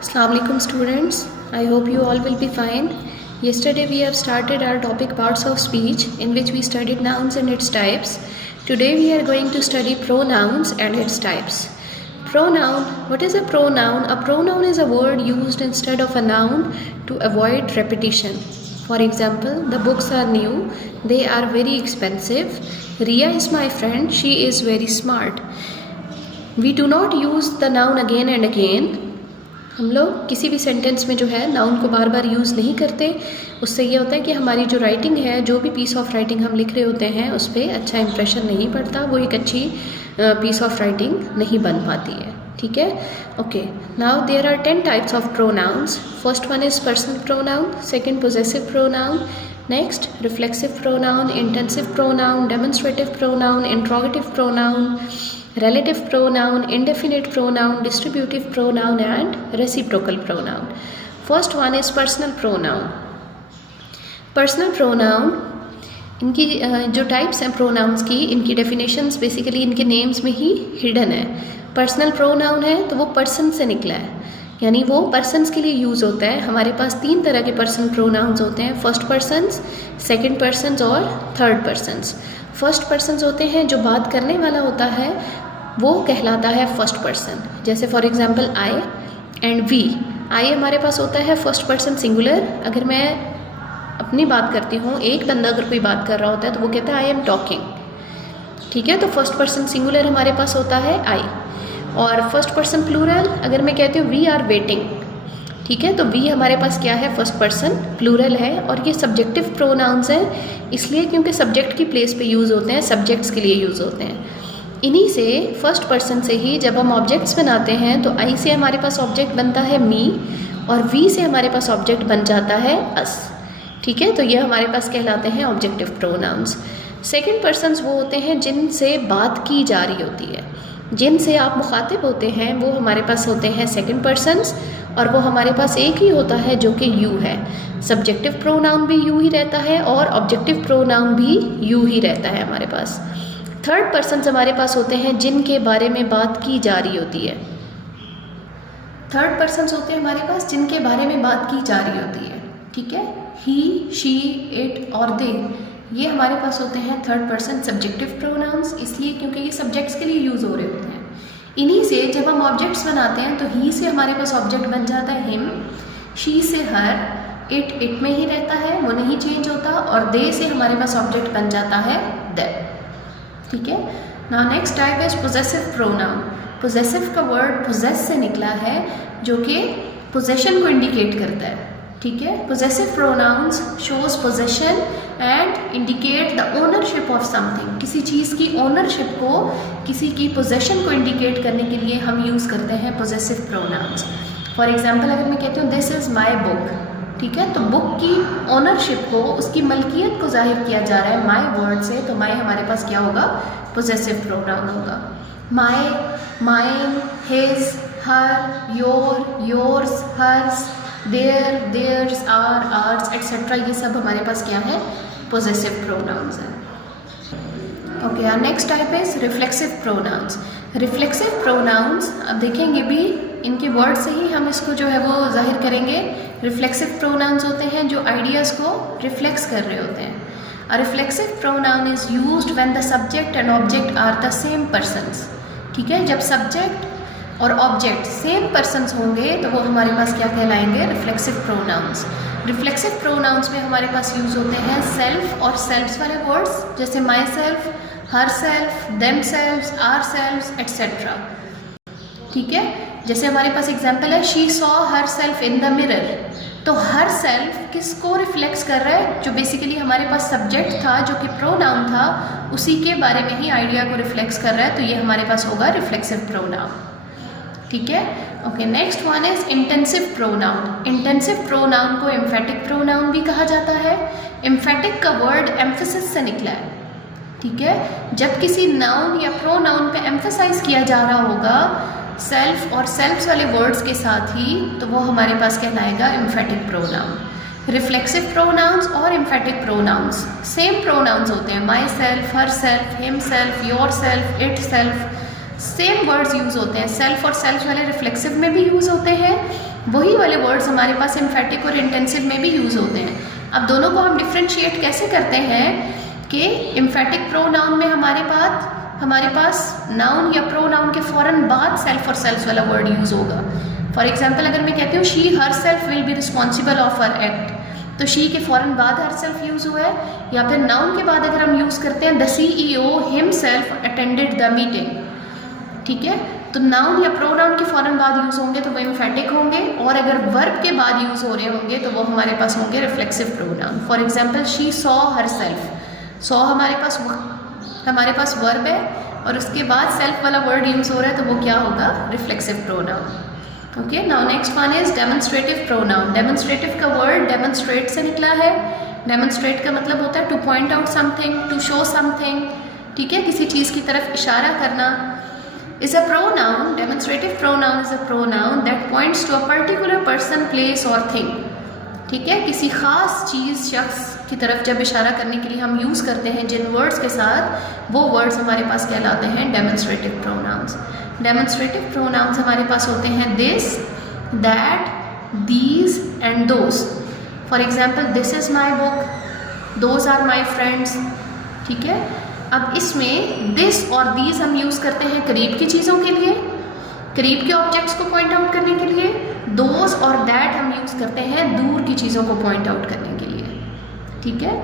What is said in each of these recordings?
Assalamu alaikum students. I hope you all will be fine. Yesterday we have started our topic parts of speech in which we studied nouns and its types. Today we are going to study pronouns and its types. Pronoun. What is a pronoun? A pronoun is a word used instead of a noun to avoid repetition. For example, the books are new. They are very expensive. Ria is my friend. She is very smart. We do not use the noun again and again. हम लोग किसी भी sentence में जो है noun को बार बार use नहीं करते. उससे ये होता है कि हमारी जो राइटिंग है, जो भी पीस ऑफ राइटिंग हम लिख रहे होते हैं, उस पर अच्छा इंप्रेशन नहीं पड़ता, वो एक अच्छी पीस ऑफ राइटिंग नहीं बन पाती है. ठीक है. Okay. Now there are 10 types of pronouns. First one is personal pronoun, second possessive pronoun, next reflexive pronoun, intensive pronoun, demonstrative pronoun, interrogative pronoun, relative pronoun, indefinite pronoun, distributive pronoun and reciprocal pronoun. First one is personal pronoun. Personal pronoun, इनकी जो types हैं pronounce की, इनकी definitions basically इनके names में ही hidden है. Personal pronoun है तो वो पर्सन से निकला है, यानी वो पर्सन्स के लिए यूज़ होता है. हमारे पास 3 तरह के पर्सनल प्रोनाउंस होते हैं, फर्स्ट पर्सन्स, सेकंड पर्सन्स और थर्ड पर्सन्स. फर्स्ट पर्सन्स होते हैं जो बात करने वाला होता है, वो कहलाता है फर्स्ट पर्सन. जैसे for example I and we. I हमारे पास होता है फर्स्ट पर्सन सिंगुलर. अगर मैं अपनी बात करती हूँ, एक बंदा अगर कोई बात कर रहा होता है तो वो कहता है आई एम टॉकिंग. ठीक है, तो फर्स्ट पर्सन सिंगुलर हमारे पास होता है आई. और फर्स्ट पर्सन प्लूरल, अगर मैं कहती हूँ वी आर वेटिंग, ठीक है, तो वी हमारे पास क्या है, फर्स्ट पर्सन प्लूरल है. और ये सब्जेक्टिव प्रोनाउंस हैं, इसलिए क्योंकि सब्जेक्ट की प्लेस पे यूज़ होते हैं, सब्जेक्ट्स के लिए यूज़ होते हैं. इन्हीं से फर्स्ट पर्सन से ही जब हम ऑब्जेक्ट्स बनाते हैं तो आई से हमारे पास ऑब्जेक्ट बनता है मी, और वी से हमारे पास ऑब्जेक्ट बन जाता है अस. ठीक है, तो ये हमारे पास कहलाते हैं ऑब्जेक्टिव प्रोनाउंस. सेकंड पर्सन्स वो होते हैं जिनसे बात की जा रही होती है, जिनसे आप मुखातिब होते हैं, वो हमारे पास होते हैं सेकंड पर्सन्स. और वो हमारे पास एक ही होता है जो कि यू है. सब्जेक्टिव प्रोनाउन भी यू ही रहता है और ऑब्जेक्टिव प्रोनाउन भी यू ही रहता है हमारे पास. थर्ड पर्सन्स हमारे पास होते हैं जिनके बारे में बात की जा रही होती है. थर्ड पर्सन्स होते हैं हमारे पास जिनके बारे में बात की जा रही होती है. ठीक है, ही, शी, इट और दे, ये हमारे पास होते हैं थर्ड पर्सन सब्जेक्टिव प्रोनाउंस, इसलिए क्योंकि ये सब्जेक्ट्स के लिए यूज़ हो रहे होते हैं. इन्हीं से जब हम ऑब्जेक्ट्स बनाते हैं तो ही से हमारे पास ऑब्जेक्ट बन जाता है हिम, शी से हर, इट में ही रहता है, वो नहीं चेंज होता, और दे से हमारे पास ऑब्जेक्ट बन जाता है देम. ठीक है. Now next type is possessive pronoun. Possessive का वर्ड पोजेस से निकला है, जो कि पोजेशन को इंडिकेट करता है. ठीक है, possessive pronouns shows possession and indicate the ownership of something. किसी चीज़ की ओनरशिप को, किसी की पोजेशन को इंडिकेट करने के लिए हम यूज़ करते हैं पोजेसिव प्रोनाउंस. फॉर एग्जाम्पल, अगर मैं कहती हूँ दिस इज़ माई बुक, ठीक है, तो बुक की ओनरशिप को, उसकी मलकियत को जाहिर किया जा रहा है माई वर्ड से, तो माई हमारे पास क्या होगा, पोजेसिव प्रोनाउन होगा. My, mine, his, her, your, yours, hers, their, theirs, our, ours etcetera, ये सब हमारे पास क्या है, पोजेसिव प्रोनाउंस है. Okay, our next type is reflexive pronouns. Reflexive pronouns, अब देखेंगे भी इनके वर्ड से ही हम इसको जो है वो जाहिर करेंगे. रिफ्लेक्सिव प्रोनाउंस होते हैं जो आइडियाज़ को रिफ्लेक्स कर रहे होते हैं. A reflexive pronoun is used when the subject and object are the same persons. ठीक है, जब सब्जेक्ट और ऑब्जेक्ट सेम पर्सन्स होंगे तो वो हमारे पास क्या कहलाएंगे, रिफ्लेक्सिव प्रोनाउंस. रिफ्लेक्सिव प्रोनाउंस में हमारे पास यूज़ होते हैं सेल्फ और सेल्फ्स वाले वर्ड्स, जैसे myself, herself, themselves, ourselves etcetera. ठीक है, जैसे हमारे पास एग्जाम्पल है she saw herself in the mirror. तो हर सेल्फ किसको रिफ्लेक्स कर रहा है, जो बेसिकली हमारे पास सब्जेक्ट था, जो कि प्रोनाउन था, उसी के बारे में ही आइडिया को रिफ्लेक्स कर रहा है, तो ये हमारे पास होगा रिफ्लेक्सिव प्रोनाउन. ठीक है. Okay, next one is intensive pronoun. Intensive pronoun को एम्फेटिक प्रोनाउन भी कहा जाता है. एम्फेटिक का वर्ड एम्फेसिस से निकला है. ठीक है, जब किसी नाउन या प्रोनाउन पे एम्फेसाइज किया जा रहा होगा सेल्फ और सेल्फ्स वाले वर्ड्स के साथ ही, तो वो हमारे पास कहलाएगा एम्फेटिक प्रोनाउन. रिफ्लेक्सिव प्रोनाउंस और एम्फेटिक प्रोनाउंस सेम प्रोनाउंस होते हैं. My self, her self, him self, your self, it self, same words use होते हैं. सेल्फ और सेल्फ वाले रिफ्लेक्सिव में भी यूज़ होते हैं, वही वाले वर्ड्स हमारे पास एम्फेटिक और इंटेंसिव में भी यूज़ होते हैं। अब दोनों को हम डिफ्रेंशिएट कैसे करते हैं कि एम्फेटिक प्रोनाउन में हमारे पास नाउन या प्रोनाउन के फ़ौरन बाद सेल्फ और सेल्फ वाला वर्ड यूज़ होगा। फॉर एग्जाम्पल अगर मैं कहती हूँ she her self will be responsible of her act, तो शी के फ़ौरन बाद हर सेल्फ यूज़ हुआ है। या फिर नाउन के बाद अगर हम यूज़ करते हैं the CEO himself attended the meeting, ठीक है, तो नाउन या प्रोनाउन के फ़ौरन बाद यूज़ होंगे तो वो एम्फेटिक होंगे, और अगर वर्ब के बाद यूज़ हो रहे होंगे तो वो हमारे पास होंगे reflexive pronoun. For example she saw her self, saw हमारे पास वर्ब है और उसके बाद सेल्फ वाला वर्ड यूज़ हो रहा है तो वो क्या होगा, reflexive pronoun. Okay, now next one is demonstrative pronoun. Demonstrative का वर्ड डेमोन्स्ट्रेट से निकला है। डेमोन्स्ट्रेट का मतलब होता है to point out something, to show something, ठीक है, किसी चीज़ की तरफ इशारा करना। is a pronoun, demonstrative pronoun is a pronoun that points to a particular person, place or thing, ठीक है, किसी ख़ास चीज़, शख्स की तरफ जब इशारा करने के लिए हम यूज़ करते हैं जिन वर्ड्स के साथ, वो वर्ड्स हमारे पास कहलाते हैं डेमोन्स्ट्रेटिव प्रोनाउंस। डेमोन्स्ट्रेटिव प्रोनाउंस हमारे पास होते हैं this, that, these and those. For example this is my book, those are my friends, ठीक है। अब इसमें दिस और दीज हम यूज़ करते हैं करीब की चीज़ों के लिए, करीब के ऑब्जेक्ट्स को पॉइंट आउट करने के लिए। दोज और दैट हम यूज़ करते हैं दूर की चीज़ों को पॉइंट आउट करने के लिए, ठीक है।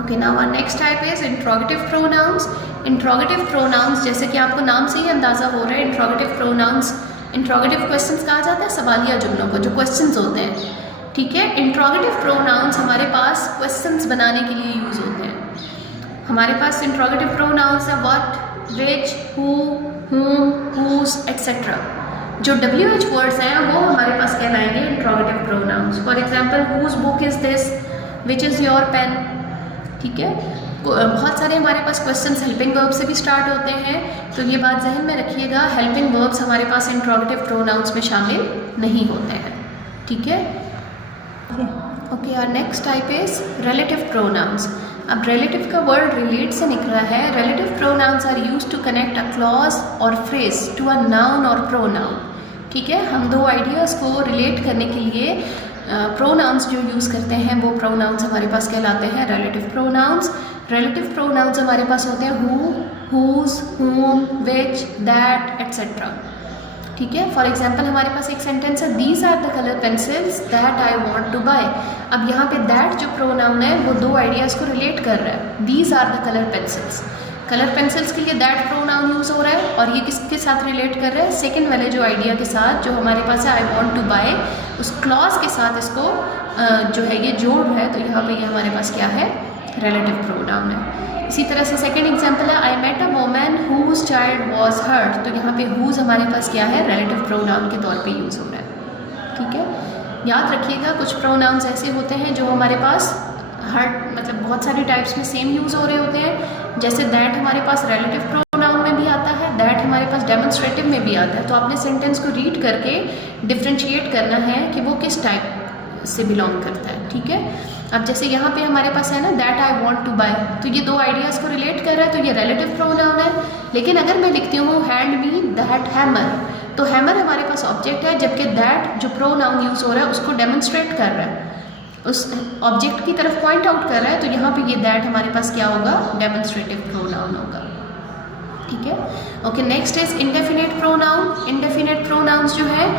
Okay, now our next type is interrogative pronouns. Interrogative pronouns, जैसे कि आपको नाम से ही अंदाज़ा हो रहा है, इंट्रोगेटिव प्रोनाउंस, इंट्रोगेटिव क्वेश्चंस कहा जाता है सवालिया जुमलों को, जो क्वेश्चंस होते हैं, ठीक है। इंट्रोगेटिव प्रोनाउंस हमारे पास क्वेश्चंस बनाने के लिए यूज़ होते हैं। हमारे पास इंट्रोगेटिव प्रोनाउंस है what, which, who, whom, whose, etc. जो WH वर्ड्स हैं वो हमारे पास कहलाएंगे interrogative pronouns. For example whose book is this, which is your pen, ठीक है। बहुत सारे हमारे पास क्वेश्चंस हेल्पिंग वर्ब से भी स्टार्ट होते हैं, तो ये बात जहन में रखिएगा, हेल्पिंग वर्ब्स हमारे पास इंट्रोगेटिव प्रोनाउंस में शामिल नहीं होते हैं, ठीक है। Okay, our next type is relative pronouns. अब रिलेटिव का वर्ड रिलेट से निकला है। Relative pronouns are used to connect a clause और फ्रेज टू अ नाउन और प्रोनाउन, ठीक है। हम दो आइडियाज़ को रिलेट करने के लिए प्रोनाउंस जो यूज़ करते हैं वो प्रोनाउंस हमारे पास कहलाते हैं रिलेटिव प्रोनाउंस। रिलेटिव प्रोनाउंस हमारे पास होते हैं who, whose, whom, which, that, etc. ठीक है। फॉर एग्जाम्पल हमारे पास एक सेंटेंस है these are the colour pencils that I want to buy. अब यहाँ पे दैट जो प्रोनाउन है वो दो आइडियाज़ को रिलेट कर रहा है। These are the colour pencils, colour pencils के लिए दैट प्रोनाउन यूज़ हो रहा है, और ये किसके साथ रिलेट कर रहा है, सेकंड वाले जो आइडिया के साथ जो हमारे पास है आई वॉन्ट टू बाय, उस क्लॉज के साथ इसको जो है ये जोड़ रहा है, तो यहाँ पे ये हमारे पास क्या है, रिलेटिव प्रोनाउन है। इसी तरह से सेकंड एग्जांपल है I met a woman whose child was hurt, तो यहाँ पे हुज हमारे पास क्या है, रिलेटिव प्रोनाउन के तौर पे यूज़ हो रहा है, ठीक है। याद रखिएगा कुछ प्रोनाउंस ऐसे होते हैं जो हमारे पास मतलब बहुत सारे टाइप्स में सेम यूज़ हो रहे होते हैं। जैसे दैट हमारे पास रिलेटिव प्रोनाउन में भी आता है, दैट हमारे पास डेमोन्स्ट्रेटिव में भी आता है, तो आपने सेंटेंस को रीड करके डिफ्रेंशिएट करना है कि वो किस टाइप से बिलोंग करता है, ठीक है। अब जैसे यहाँ पे हमारे पास है ना that I want to buy, तो ये दो आइडियाज़ को रिलेट कर रहा है, तो ये रिलेटिव प्रोनाउन है। लेकिन अगर मैं लिखती हूँ हैंड मी दैट हैमर, तो हैमर हमारे पास ऑब्जेक्ट है, जबकि दैट जो प्रोनाउन यूज़ हो रहा है उसको डेमोन्स्ट्रेट कर रहा है, उस ऑब्जेक्ट की तरफ पॉइंट आउट कर रहा है, तो यहाँ पे ये दैट हमारे पास क्या होगा, डेमोन्स्ट्रेटिव प्रोनाउन होगा, ठीक है। Okay, next is indefinite pronoun. Indefinite pronouns जो है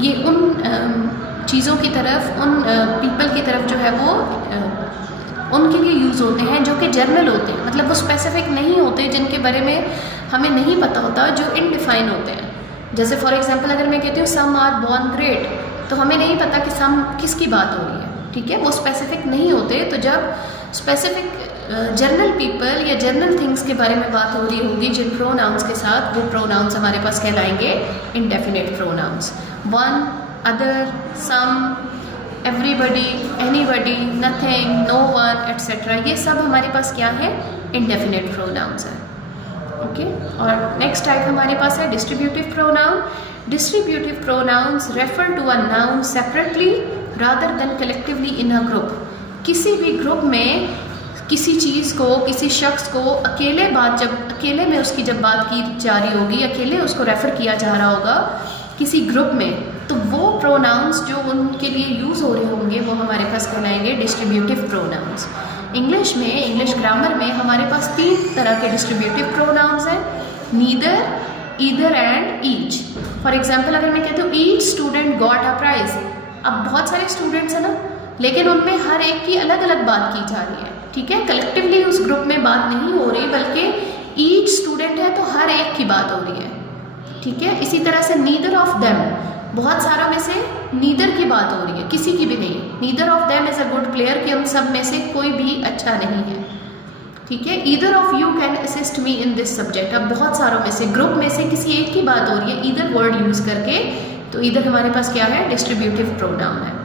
ये उन चीज़ों की तरफ, उन पीपल की तरफ जो है वो उनके लिए यूज़ होते हैं जो कि जर्नल होते हैं, मतलब वो स्पेसिफिक नहीं होते, जिनके बारे में हमें नहीं पता होता, जो इनडिफाइन होते हैं। जैसे फॉर एग्जांपल अगर मैं कहती हूँ सम आर बॉर्न ग्रेट, तो हमें नहीं पता कि सम किसकी बात हो रही है, ठीक है, वो स्पेसिफिक नहीं होते। तो जब स्पेसिफिक जर्नल पीपल या जर्नल थिंग्स के बारे में बात हो रही होगी जिन प्रोनाउंस के साथ, वो प्रोनाउंस हमारे पास कहलाएंगे indefinite pronouns. One, other, some, everybody, anybody, nothing, no one, etcetera, ये सब हमारे पास क्या है, इंडेफिनिट प्रोनाउंस है, ओके। और नेक्स्ट टाइप हमारे पास है distributive pronoun. Distributive pronouns refer to a noun separately rather than collectively in a group. किसी भी ग्रुप में किसी चीज़ को, किसी शख्स को अकेले में उसकी जब बात की जा रही होगी, अकेले उसको रेफ़र किया जा रहा होगा किसी ग्रुप में, तो वो प्रोनाउन प्रोनाउंस जो उनके लिए यूज़ हो रहे होंगे वो हमारे पास कहलाएंगे डिस्ट्रीब्यूटिव प्रोनाउंस। इंग्लिश में, इंग्लिश ग्रामर में हमारे पास 3 तरह के डिस्ट्रीब्यूटिव प्रोनाउंस हैं, neither, either and each. For example अगर मैं कहती हूँ each student got a prize, अब बहुत सारे स्टूडेंट्स हैं ना, लेकिन उनमें हर एक की अलग अलग बात की जा रही है, ठीक है, कलेक्टिवली उस ग्रुप में बात नहीं हो रही, बल्कि ईच स्टूडेंट है तो हर एक की बात हो रही है, ठीक है। इसी तरह से नीदर ऑफ देम, बहुत सारों में से नीदर की बात हो रही है, किसी की भी नहीं। Neither of them is a good player, कि हम सब में से कोई भी अच्छा नहीं है, ठीक है। Either of you can assist me in this subject, अब बहुत सारों में से, ग्रुप में से किसी एक की बात हो रही है ईदर वर्ड यूज़ करके, तो ईदर हमारे पास क्या है, डिस्ट्रीब्यूटिव प्रोनाउन है।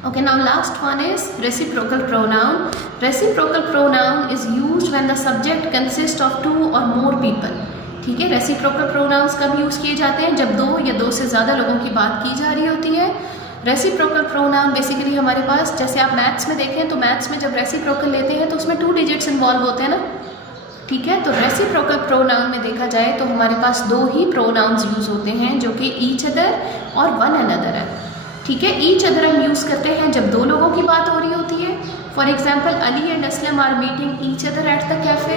Okay, now last one is reciprocal pronoun. Reciprocal pronoun is used when the subject consists of 2 or more people. ठीक है, रेसिप्रोकल प्रोनाउंस कब यूज़ किए जाते हैं, जब 2 या 2 से ज़्यादा लोगों की बात की जा रही होती है। रेसिप्रोकल प्रोनाउन बेसिकली हमारे पास, जैसे आप मैथ्स में देखें तो मैथ्स में जब रेसिप्रोकल लेते हैं तो उसमें 2 डिजिट्स इन्वॉल्व होते हैं ना, ठीक है। तो रेसिप्रोकल प्रोनाउन में देखा जाए तो हमारे पास 2 ही प्रोनाउंस यूज़ होते हैं, जो कि ईच अदर और वन अनदर है, ठीक है। ईच अदर हम यूज़ करते हैं जब 2 लोगों की बात हो रही होती है। For example Ali and Aslam are meeting each other at the cafe,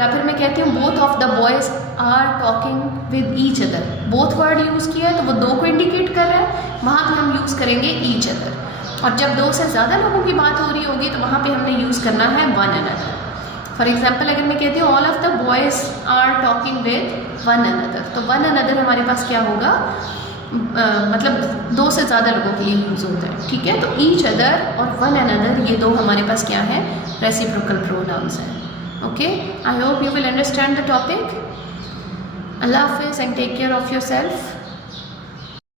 या फिर मैं कहती हूँ both of the boys are talking with each other, both word use किया है तो वो 2 को इंडिकेट कर रहा है, वहाँ पे हम यूज़ करेंगे ईच अदर। और जब 2 से ज़्यादा लोगों की बात हो रही होगी तो वहाँ पे हमने यूज़ करना है वन अनदर। फॉर एग्जाम्पल अगर मैं कहती हूँ all of the boys are talking with one another, तो वन अनदर हमारे पास क्या होगा, मतलब 2 से ज़्यादा लोगों के लिए यूज़ होता है, ठीक है। तो ईच अदर और वन अनदर, ये 2 हमारे पास क्या है, रेसिप्रोकल प्रोनाउंस हैं। Okay, I hope you will understand the topic. Allah हाफिज़ and take care of your self.